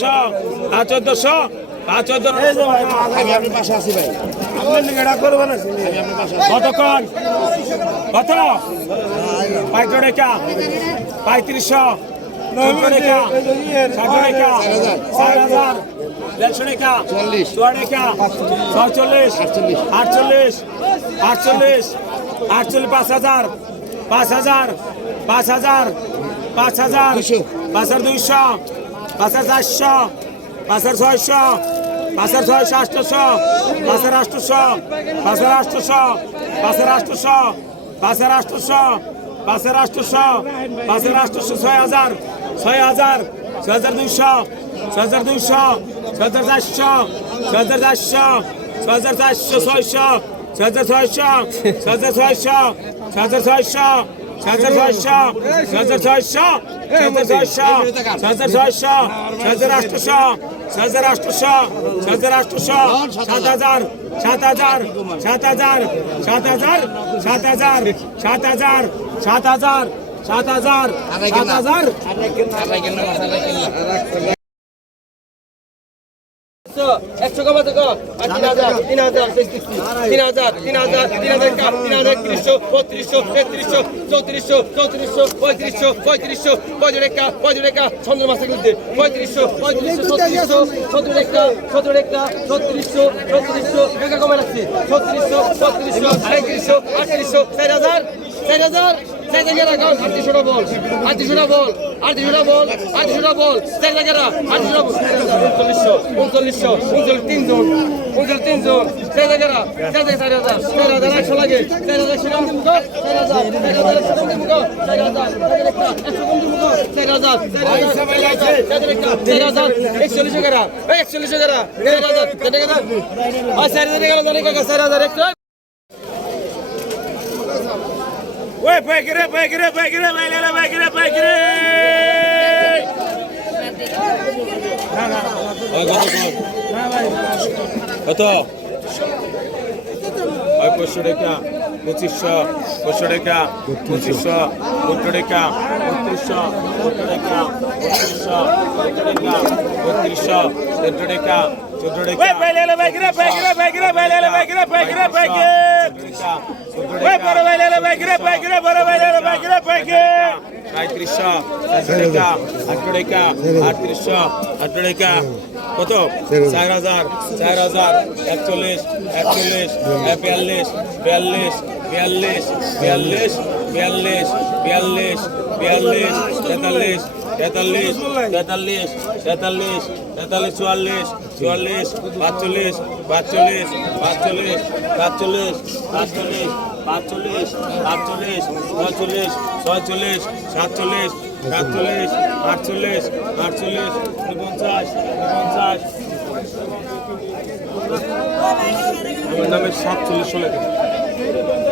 সাতশো আর চোদ্দশো আর চোদ্দ কতক্ষণ কত পাঁচ রেখা পঁয়ত্রিশশো নয়শো রেখা সাতশো রেখা চার হাজার দেড়শো রেখা চল্লিশ। চুয়া রেখা ছচল্লিশ আটচল্লিশ। আটচল্লিশ আটচল্লিশ আটচল্লিশ পাঁচ হাজার পাঁচ হাজার পাঁচ হাজার পাঁচ হাজার পাঁচ হাজার দুইশো পাঁচ হাজার চারশো পাঁচ হাজার ছয়শো পাঁচ হাজার ছয়শো আটশোশো পাঁচ হাজার আটশোশো পাঁচ হাজার আটশোশো পাঁচ হাজার আটশোশো পাঁচ হাজার আটশোশো পাঁচ হাজার আটশোশো পাঁচ হাজার আটশোশো ছয় হাজার ছয় হাজার ছয় হাজার দুইশো, ছয় হাজার দুইশো, ছয় হাজার চারশো, ছয় হাজার চারশো, ছয় হাজার চারশো, ছয়শো, ছয় হাজার ছয়শো, ছয় হাজার ছয়শো, ছয় হাজার ছয়শো ছয় হাজার ছয়শো ছয় হাজার ছয়শো ছয় হাজার ছয়শো ছয় হাজার ছয়শো ছয় হাজার আটশোশো ছয় হাজার আটশোশো ছয় হাজার আটশোশো সাত হাজার সাত হাজার সাত হাজার সাত হাজার সাত হাজার সাত হাজার সাত হাজার সাত হাজার সাত হাজার একশো কমা থেকে তিন হাজার তিন হাজার তিন হাজার তিন হাজার তিন হাজার তিন হাজার তিরিশশো বত্রিশশো তেত্রিশশো চৌত্রিশশো চৌত্রিশশো পঁয়ত্রিশশো পঁয়ত্রিশশো পঁয়ত্রিশ রেখা পঁয়ত্রিশ রেখা চন্দ্র মাসে কিন্তু পঁয়ত্রিশশো পঁয়ত্রিশশো ছত্রিশশো সত্তর রেখা সত্তর রেখা ছত্রিশশো ছত্রিশশো রেখা কমে রাখছি। ছত্রিশশো ছত্রিশশো সাঁত্রিশশো আটত্রিশশো চার হাজার চার হাজার একশো একচল্লিশ Ué, vai querer, vai querer, vai querer, vai querer, vai querer, vai querer. Não, não. কত হয় পাঁচশো টাকা পঁচিশশো পাঁচশো টাকা পঁচিশশো সত্তর টাকা বত্রিশশো সত্তর টাকা বত্রিশশো সত্তর টাকা বত্রিশশো সত্তর টাকা চোদ্দ টাকা সাঁত্রিশশো আটশো টাকা আটত্রিশশো আটশো টাকা কত চার হাজার চার হাজার একচল্লিশ একচল্লিশ বিয়াল্লিশ বিয়াল্লিশ বিয়াল্লিশ বিয়াল্লিশ বিয়াল্লিশ বিয়াল্লিশ বিয়াল্লিশ, তেতাল্লিশ তেতাল্লিশ তেতাল্লিশ তেতাল্লিশ তেতাল্লিশ, চুয়াল্লিশ চুয়াল্লিশ, পাঁচচল্লিশ পাঁচচল্লিশ পাঁচচল্লিশ পাঁচচল্লিশ পাঁচচল্লিশ পাঁচচল্লিশ পাঁচচল্লিশ ছয়চল্লিশ ছয়চল্লিশ, সাতচল্লিশ সাতচল্লিশ, আটচল্লিশ আটচল্লিশ, উনপঞ্চাশ উনপঞ্চাশ। আমার নামে সাতচল্লিশ ষোলো